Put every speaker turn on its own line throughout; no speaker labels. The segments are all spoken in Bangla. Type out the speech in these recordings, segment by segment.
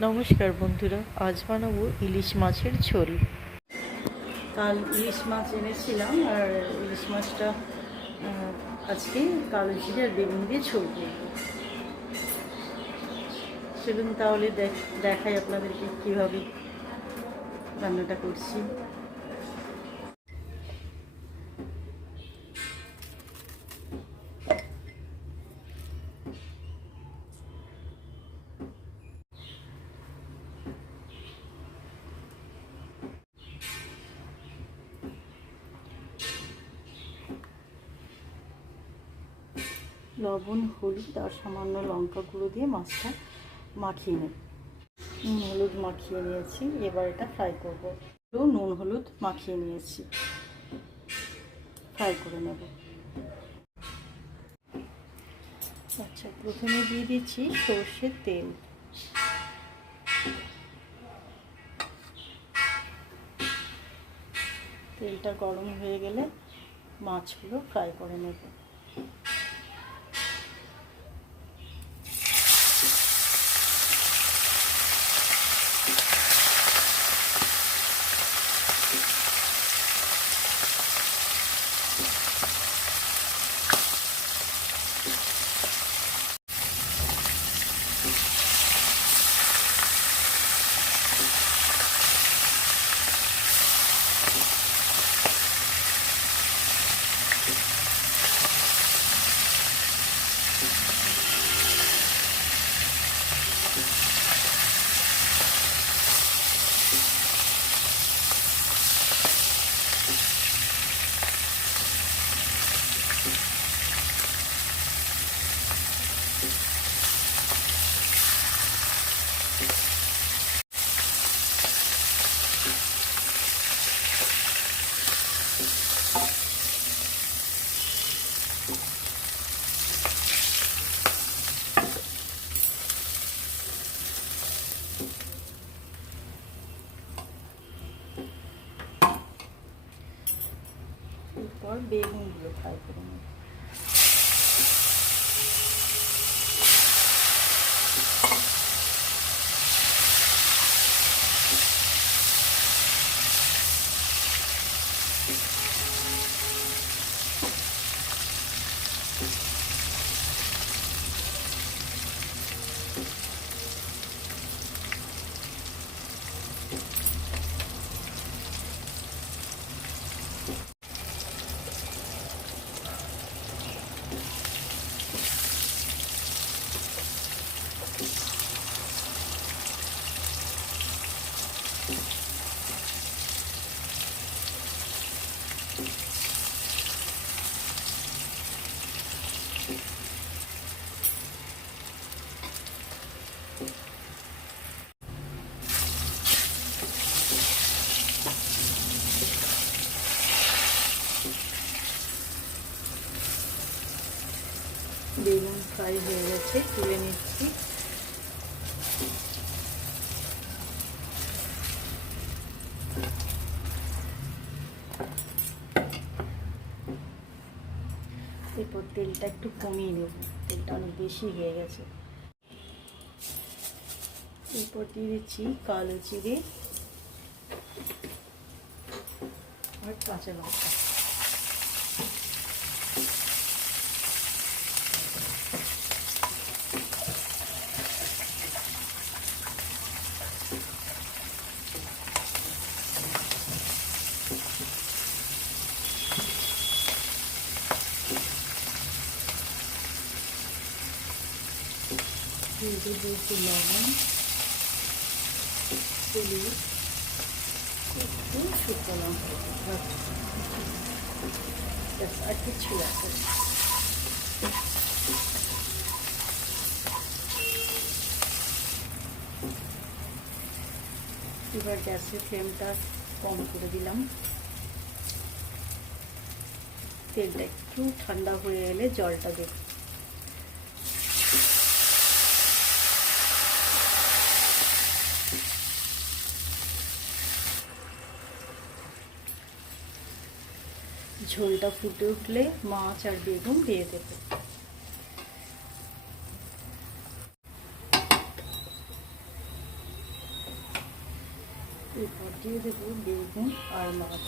নমস্কার বন্ধুরা, আজ বানাবো ইলিশ মাছের ঝোল। কাল ইলিশ মাছ এনেছিলাম, আর ইলিশ মাছটা আজকে কালো জিরে আর বেগুন দিয়ে ঝোল করব। তাহলে দেখ- দেখাই আপনাদেরকে কীভাবে রান্নাটা করছি। লবণ, হলুদ আর সামান্য লঙ্কা গুঁড়ো দিয়ে মাছটা মাখিয়ে নেব। নুন, হলুদ মাখিয়ে নিয়েছি, এবার এটা ফ্রাই করব। নুন, হলুদ মাখিয়ে নিয়েছি। ফ্রাই করে নেব। আচ্ছা প্রথমে দিয়ে দিচ্ছি সর্ষের তেল। তেলটা গরম হয়ে গেলে মাছগুলো ফ্রাই করে নেব এরপর বেগুনগুলো ফ্রাই করে নেব বেগুন ফ্রাই হয়ে গেছে, তুলে নিচ্ছি। এরপর তেলটা একটু কমিয়ে দেব তেলটা অনেক বেশি হয়ে গেছে। এরপর দিয়ে দিচ্ছি কালো জিরে আর কাঁচা লঙ্কা দিয়ে দেবো একটু লবণ হলুদ একটু শুকনো লঙ্কা আর কিছু আছে এবার গ্যাসের ফ্লেমটা কম করে দিলাম। তেলটা একটু ঠান্ডা হয়ে এলে জলটা দেব। ঝোলটা ফুটে উঠলে মাছ আর বেগুন দিয়ে দেব। এরপর দিয়ে দেবো বেগুন আর মাছ।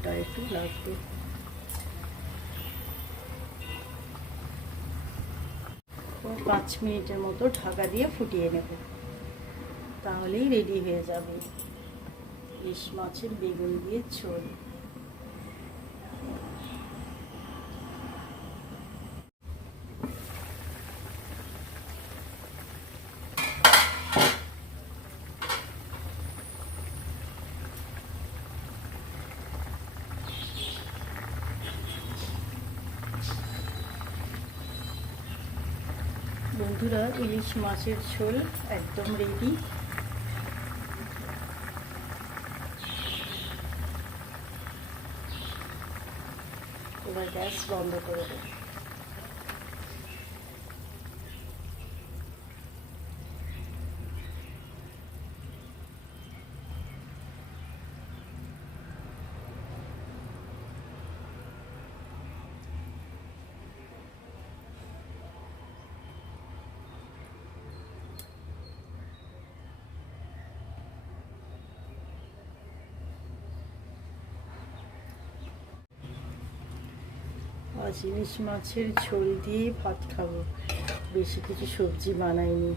লবণটা একটু লাগবে। পাঁচ মিনিটের মতো ঢাকা দিয়ে ফুটিয়ে নেব। তাহলেই রেডি হয়ে যাবে। ইলিশ মাছের বেগুন দিয়ে ঝোল। বন্ধুরা ইলিশ মাছের ঝোল একদম রেডি এবার গ্যাস বন্ধ করে দেব আজ ইলিশ মাছের ঝোল দিয়ে ভাত খাব। বেশি কিছু সবজি বানাইনি।